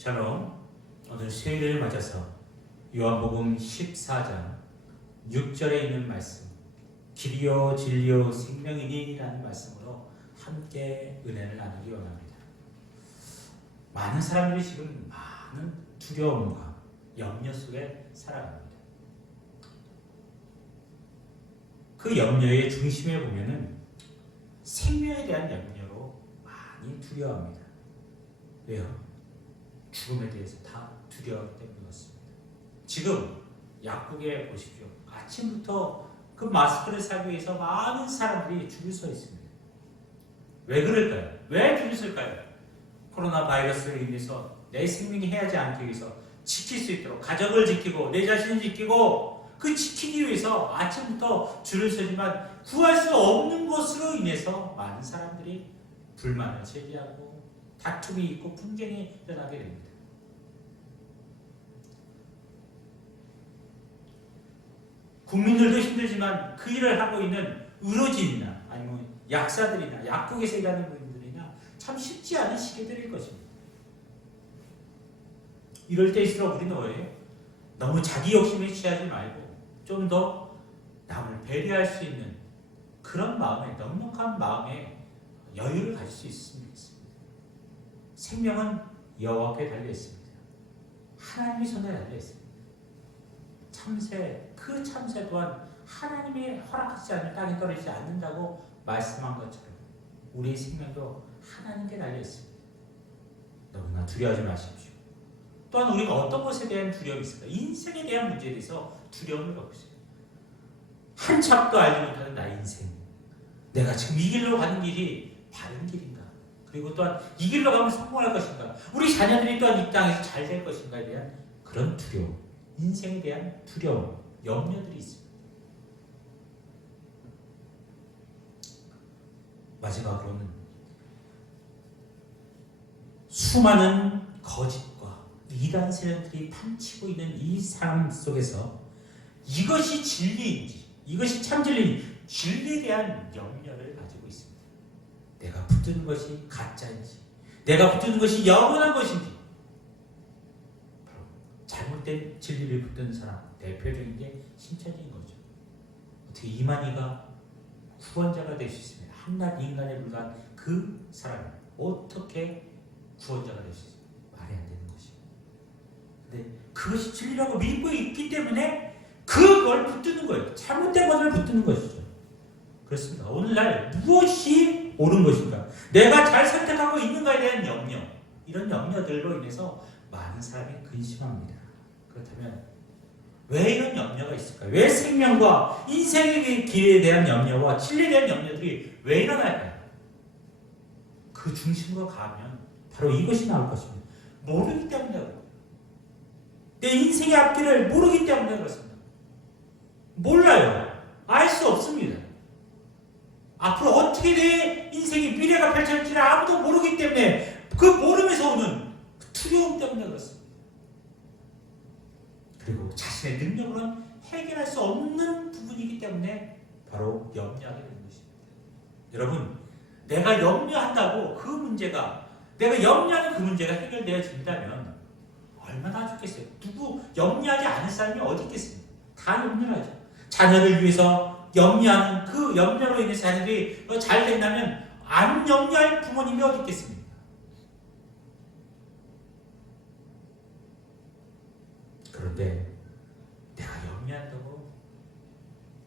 샬롬. 오늘 수요일을 맞아서 요한복음 14장 6절에 있는 말씀, 길이요 진리요 생명이니라는 말씀으로 함께 은혜를 나누기 원합니다. 많은 사람들이 지금 많은 두려움과 염려 속에 살아갑니다. 그 염려의 중심에 보면은 생명에 대한 염려로 많이 두려워합니다. 왜요? 죽음에 대해서 다 두려워하기 때문에 그렇습니다. 지금 약국에 보십시오. 아침부터 그 마스크를 사기 위해서 많은 사람들이 줄을 서 있습니다. 왜 그럴까요? 왜 줄을 설까요? 코로나 바이러스로 인해서 내 생명이 해하지 않기 위해서 지킬 수 있도록 가족을 지키고 내 자신을 지키고 그 지키기 위해서 아침부터 줄을 서지만 구할 수 없는 것으로 인해서 많은 사람들이 불만을 제기하고 다툼이 있고 분쟁이 일어나게 됩니다. 국민들도 힘들지만 그 일을 하고 있는 의료진이나 아니면 약사들이나 약국에서 일하는 분들이나 참 쉽지 않은 시기들일 것입니다. 이럴 때일수록 우리는 뭐예요? 너무 자기 욕심에 취하지 말고 좀 더 남을 배려할 수 있는 그런 마음에, 넉넉한 마음에 여유를 가질 수 있으면 좋겠습니다. 생명은 여호와께 달려 있습니다. 하나님의 손에 달려 있습니다. 참새, 그 참새 또한 하나님이 허락하지 않는 땅에 떨어지지 않는다고 말씀한 것처럼 우리의 생명도 하나님께 달려 있습니다. 너무나 두려워하지 마십시오. 또한 우리가 어떤 것에 대한 두려움이 있을까? 인생에 대한 문제에 대해서 두려움을 갖고 있어요. 한 참도 알지 못하는 나의 인생. 내가 지금 이 길로 가는 길이 바른 길인가? 그리고 또한 이 길로 가면 성공할 것인가? 우리 자녀들이 또한 이 땅에서 잘 될 것인가에 대한 그런 두려움, 인생에 대한 두려움, 염려들이 있습니다. 마지막으로는 수많은 거짓과 이단 세력들이 판치고 있는 이 삶 속에서 이것이 진리인지, 이것이 참 진리인지, 진리에 대한 염려를 가지고 있습니다. 내가 붙드는 것이 가짜인지, 내가 붙드는 것이 영원한 것인지, 잘못된 진리를 붙드는 사람, 대표적인 게 신천지인 거죠. 어떻게 이만희가 구원자가 될 수 있습니다. 한낱 인간에 불과한 그 사람이 어떻게 구원자가 될 수 있습니까? 말이 안 되는 것입니다. 근데 그것이 진리라고 믿고 있기 때문에 그걸 붙드는 거예요. 잘못된 것을 붙드는 것이죠. 그렇습니다. 오늘날 무엇이 옳은 것인가? 내가 잘 선택하고 있는가에 대한 염려, 이런 염려들로 인해서 많은 사람이 근심합니다. 그렇다면 왜 이런 염려가 있을까요? 왜 생명과 인생의 길에 대한 염려와 진리에 대한 염려들이 왜 일어날까요? 그 중심으로 가면 바로 이것이 나올 것입니다. 모르기 때문에 그렇습니다. 내 인생의 앞길을 모르기 때문에 그렇습니다. 몰라요. 알 수 없습니다. 앞으로 어떻게 내 인생의 미래가 펼쳐질지를 아무도 모르기 때문에 그 모름에서 오는 두려움 때문에 그렇습니다. 그리고 자신의 능력으로는 해결할 수 없는 부분이기 때문에 바로 염려하게 되는 것입니다. 여러분, 내가 염려한다고 그 문제가, 내가 염려하는 그 문제가 해결되어진다면 얼마나 좋겠어요. 누구 염려하지 않을 사람이 어디 있겠습니까? 다 염려하죠. 자녀를 위해서 염려하는 그 염려로 인해서 자녀들이 잘 된다면 안 염려할 부모님이 어디 있겠습니까? 그런데 내가 염려한다고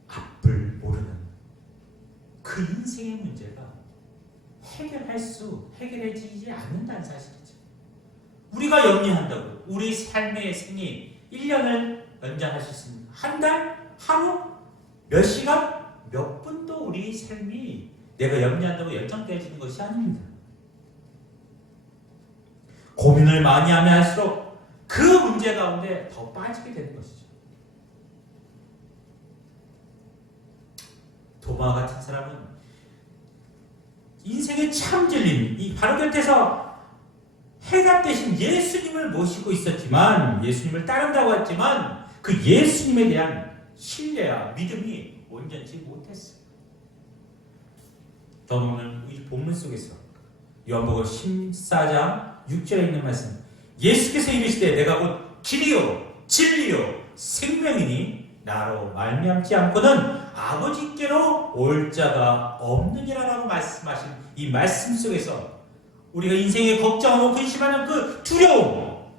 앞을 모르는 그 인생의 문제가 해결해지지 않는다는 사실이죠. 우리가 염려한다고 우리 삶의 생이 1년을 연장할 수 있습니다. 한 달? 하루? 몇 시간? 몇 분도 우리 삶이 내가 염려한다고 연장되어지는 것이 아닙니다. 고민을 많이 하면 할수록 그 문제 가운데 더 빠지게 되는 것이죠. 도마 같은 사람은 인생의 참 진리, 이 바로 곁에서 해답 대신 예수님을 모시고 있었지만, 예수님을 따른다고 했지만 그 예수님에 대한 신뢰와 믿음이 온전치 못했어요. 저는 오늘 이 본문 속에서 요한복음 14장 6절에 있는 말씀, 예수께서 이르시되 내가 곧 길이요 진리요 생명이니 나로 말미암지 않고는 아버지께로 올 자가 없느니라라고 말씀하신 이 말씀 속에서 우리가 인생에 걱정하고 근심하는 그 두려움,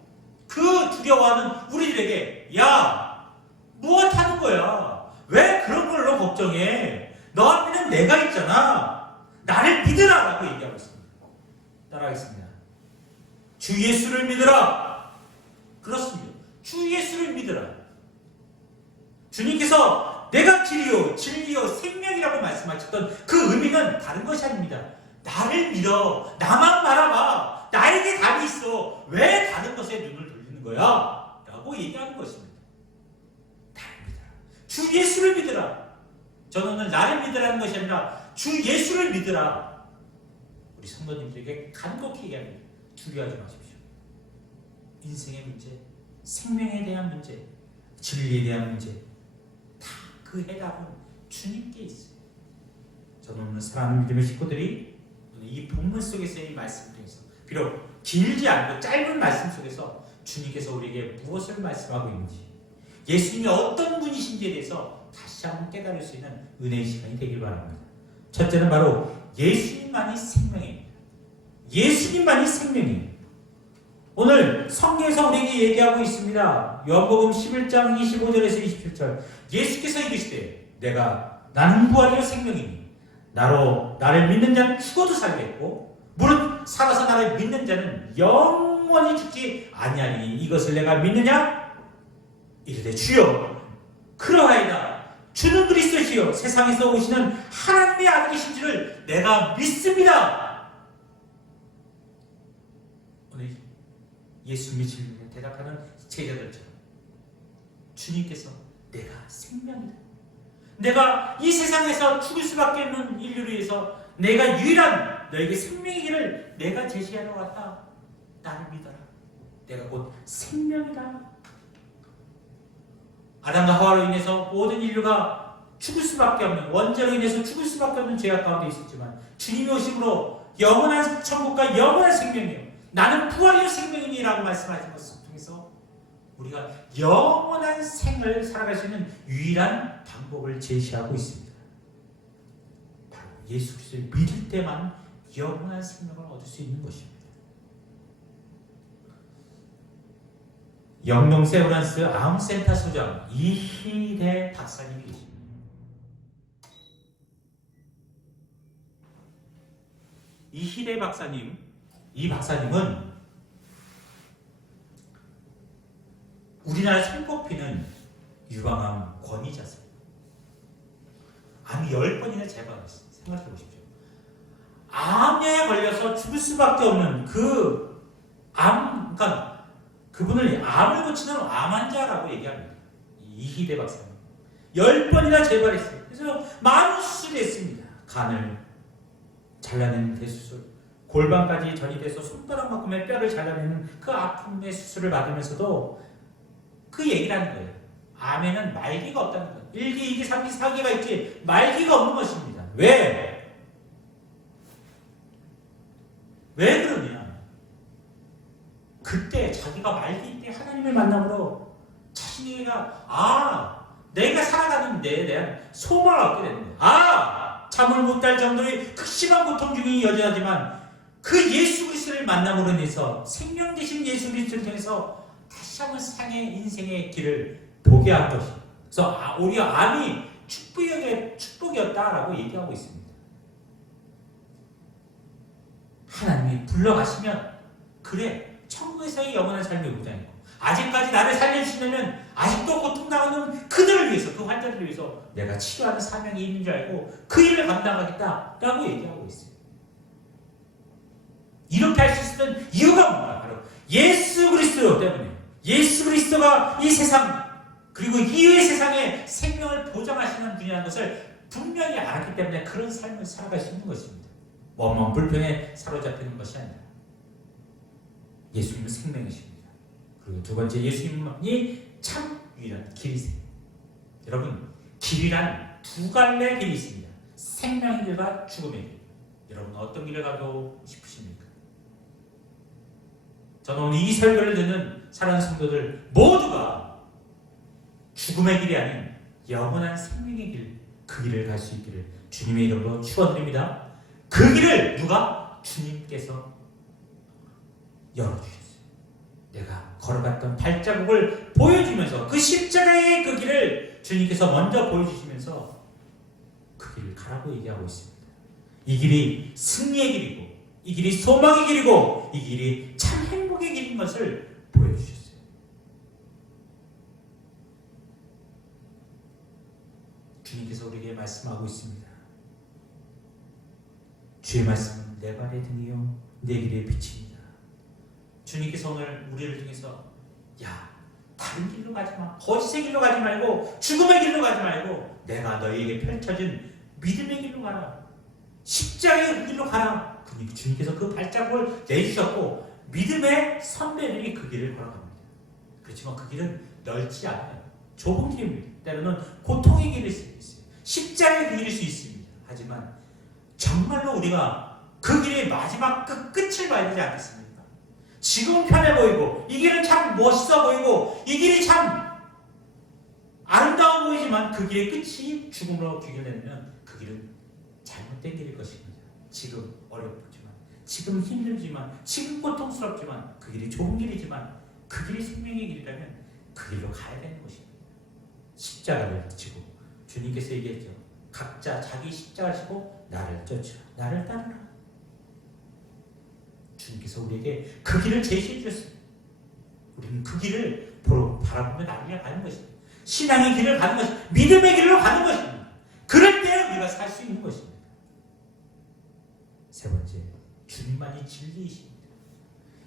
그 두려워하는 우리들에게 야, 무엇하는 거야? 왜 그런 걸로 걱정해? 너 앞에는 내가 있잖아. 나를 믿으라 라고 얘기하고 있습니다. 따라하겠습니다. 주 예수를 믿으라. 그렇습니다. 주 예수를 믿으라. 주님께서 내가 길이요 진리요 생명이라고 말씀하셨던 그 의미는 다른 것이 아닙니다. 나를 믿어. 나만 바라봐. 나에게 답이 있어. 왜 다른 것에 눈을 돌리는 거야? 라고 얘기하는 것입니다. 나를 믿어라. 주 예수를 믿으라. 저는 오늘 나를 믿으라는 것이 아니라 주 예수를 믿으라. 우리 성도님들에게 간곡히 얘기합니다. 두려워하지 마십시오. 인생의 문제, 생명에 대한 문제, 진리에 대한 문제, 다 그 해답은 주님께 있어요. 저는 오늘 사랑하는 믿음의 식구들이 이 본문 속에서의 이 말씀 중에서 비록 길지 않고 짧은 말씀 속에서 주님께서 우리에게 무엇을 말씀하고 있는지, 예수님이 어떤 분이신지에 대해서 다시 한번 깨달을 수 있는 은혜의 시간이 되길 바랍니다. 첫째는 바로 예수님만이 생명입니다. 예수님만이 생명입니다. 오늘 성경에서 우리에게 얘기하고 있습니다. 요한복음 11장 25절에서 27절 예수께서 이르시되 나는 부활이요 생명이니 나를 믿는 자는 죽어도 살겠고 무릇 살아서 나를 믿는 자는 영원히 죽지 아니하리니 이것을 내가 믿느냐? 이르되 주여 그러하이다. 주는 그리스도시요 세상에서 오시는 하나님의 아들이신 줄을 내가 믿습니다. 오늘 예수님의 질문에 대답하는 제자들처럼 주님께서 내가 생명이다. 내가 이 세상에서 죽을 수밖에 없는 인류를 위해서 내가 유일한 너에게 생명이기를 내가 제시하러 왔다. 나를 믿어라. 내가 곧 생명이다. 아담과 하와로 인해서 모든 인류가 죽을 수밖에 없는, 원죄로 인해서 죽을 수밖에 없는 죄악 가운데 있었지만 주님이 오심으로 영원한 천국과 영원한 생명이요 나는 부활이요 생명이니라고 말씀하신 것을 통해서 우리가 영원한 생을 살아갈 수 있는 유일한 방법을 제시하고 있습니다. 바로 예수 그리스도를 믿을 때만 영원한 생명을 얻을 수 있는 것입니다. 영농 세브란스 암센터 소장 이희대 박사님이 계십니다. 이희대 박사님, 이 박사님은 우리나라 손꼽히는 유방암 권위자세요. 암이 10번이나 재발했어요. 생각해 보십시오. 암에 걸려서 죽을 수밖에 없는 그 암, 그러니까 그분을 암을 고치는 암 환자라고 얘기합니다. 이희대 박사님. 10번이나 재발했어요. 그래서 많은 수술을 했습니다. 간을 잘라내는 대수술, 골반까지 전이 돼서 손가락만큼의 뼈를 잘라내는 그 아픔의 수술을 받으면서도 그 얘기를 하는 거예요. 암에는 말기가 없다는 거예요. 1기, 2기, 3기, 4기가 있지 말기가 없는 것입니다. 왜? 왜 그러냐? 그때 자기가 말기 때 하나님을 만남으로 자신이가 내가 살아가는 데에 대한 소망을 얻게 되는 거예요. 잠을 못 잘 정도의 극심한 고통 중에 여전하지만 그 예수 그리스도를 만남으로 인해서 생명 되신 예수 그리스도를 통해서 다시 한번 상의 인생의 길을 보게 한 것이. 그래서 오히려 암이 축복이었다라고 얘기하고 있습니다. 하나님이 불러가시면 그래 천국에서의 영원한 삶의 보장이고 아직까지 나를 살려주시려면 아직도 고통당하는 그들을 위해서 그 환자들을 위해서 내가 치료하는 사명이 있는 줄 알고 그 일을 감당하겠다라고 얘기하고 있어요. 이렇게 할 수 있었던 이유가 뭔가 바로 예수 그리스도 때문에 예수 그리스도가 이 세상 그리고 이후의 세상에 생명을 보장하시는 분이라는 것을 분명히 알았기 때문에 그런 삶을 살아갈 수 있는 것입니다. 원망 불평에 사로잡히는 것이 아니라 예수님은 생명이십니다. 그리고 두 번째 예수님이 참 유일한 길이세요. 여러분 길이란 두 갈래 길이 있습니다. 생명의 길과 죽음의 길. 여러분 어떤 길을 가고 싶으십니까? 저는 오늘 이 설교를 듣는 사랑하는 성도들 모두가 죽음의 길이 아닌 영원한 생명의 길, 그 길을 갈 수 있기를 주님의 이름으로 축원드립니다. 그 길을 누가? 주님께서 열어주셨어요. 내가 걸어갔던 발자국을 보여주면서 그 십자가의 그 길을 주님께서 먼저 보여주시면서 그 길을 가라고 얘기하고 있습니다. 이 길이 승리의 길이고, 이 길이 소망의 길이고, 이 길이 참 행복의 길인 것을 보여주셨어요. 주님께서 우리에게 말씀하고 있습니다. 주의 말씀은 내 발의 등이요 내 길의 빛입니다. 주님께서 오늘 우리를 통해서 야, 다른 길로 가지 마, 거짓의 길로 가지 말고 죽음의 길로 가지 말고 내가 너희에게 펼쳐진 믿음의 길로 가라, 십자가의 길로 가라. 주님께서 그 발자국을 내주셨고 믿음의 선배들이 그 길을 걸어갑니다. 그렇지만 그 길은 넓지 않아요. 좁은 길입니다. 때로는 고통의 길일 수 있어요. 십자가의 길일 수 있습니다. 하지만 정말로 우리가 그 길의 마지막 끝을 봐야 되지 않겠습니까? 지금 편해 보이고 이 길은 참 멋있어 보이고 이 길이 참 아름다워 보이지만 그 길의 끝이 죽음으로 귀결되면 그 길은 잘못된 길일 것입니다. 지금 어렵지만, 지금 힘들지만, 지금 고통스럽지만, 그 길이 좁은 길이지만 그 길이 생명의 길이라면 그 길로 가야 되는 것입니다. 십자가를 지고 주님께서 얘기했죠. 각자 자기 십자가를 지고 나를 쫓으라, 나를 따르라. 주님께서 우리에게 그 길을 제시해 주셨습니다. 우리는 그 길을 바라보며 나를 가는 것입니다. 신앙의 길을 가는 것입니다. 믿음의 길로 가는 것입니다. 그럴 때 우리가 살 수 있는 것입니다. 세 번째, 주님만이 진리이십니다.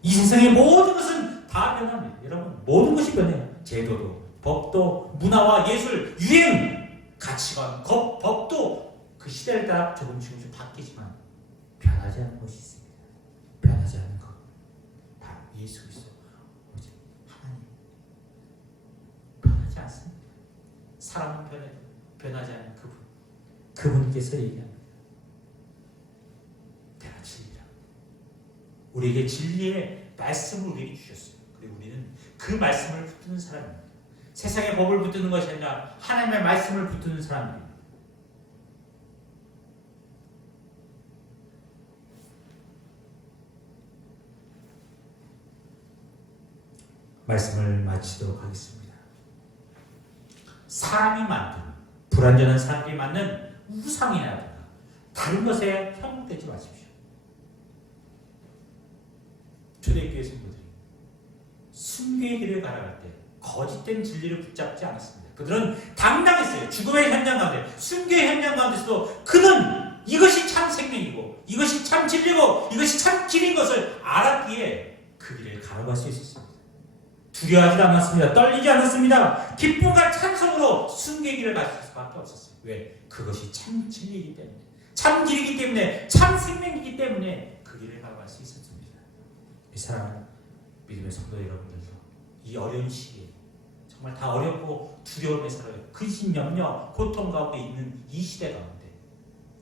이 세상의 모든 것은 다 변합니다. 여러분, 모든 것이 변해요. 제도도, 법도, 문화와 예술, 유행, 가치관, 법도 그 시대를 따라 조금씩 바뀌지만 변하지 않는 것이 있습니다. 변하지 않는 것, 바로 예수 그리스도, 오직 하나님. 변하지 않습니다. 사람은 변해도 변하지 않는 그분께서 얘기합니다. 내가 진리라. 우리에게 진리의 말씀을 우리에게 주셨어요. 그리고 우리는 그 말씀을 붙드는 사람입니다. 세상의 법을 붙드는 것이 아니라 하나님의 말씀을 붙드는 사람입니다. 말씀을 마치도록 하겠습니다. 사람이 만든, 불완전한 사람들이 만든 우상이나 다른 것에 현혹되지 마십시오. 초대교회 성도들이 순교의 길을 가라갈 때 거짓된 진리를 붙잡지 않았습니다. 그들은 당당했어요. 죽음의 현장 가운데, 순교의 현장 가운데서도 그는 이것이 참 생명이고 이것이 참 진리고 이것이 참 길인 것을 알았기에 그 길을 가라갈 수 있었습니다. 두려워하지 않았습니다. 떨리지 않았습니다. 기쁨과 찬송으로 순교의 길을 갈 수밖에 없었어요. 왜? 그것이 참 진리이기 때문에, 참 길이기 때문에, 참 생명이기 때문에 그 길을 가갈 수 있었습니다. 이 사랑하는 믿음의 성도 여러분들도 이 어려운 시기에 정말 다 어렵고 두려움에 살아요. 근심, 염려, 고통 가운데 있는 이 시대 가운데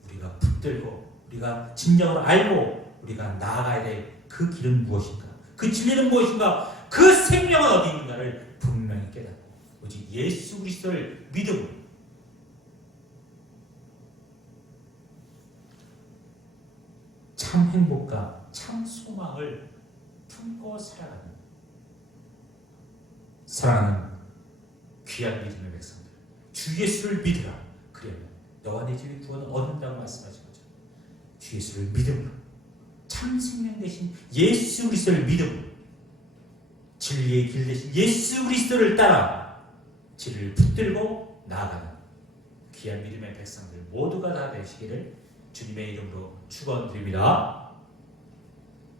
우리가 붙들고 우리가 진정을 알고 우리가 나아가야 될 그 길은 무엇인가? 그 진리는 무엇인가? 그 생명은 어디 있는가를 분명히 깨닫고 오직 예수 그리스도를 믿음으로 참 행복과 참 소망을 품고 살아가는 사랑하는 귀한 믿음의 백성들, 주 예수를 믿으라. 그러면 너와 내 집이 구원을 얻는다고 말씀하신 거죠. 주 예수를 믿음으로, 참 생명 대신 예수 그리스도를 믿음으로, 진리의 길 대신 예수 그리스도를 따라 진리를 붙들고 나아가는 귀한 믿음의 백성들 모두가 다 되시기를 주님의 이름으로 축원드립니다.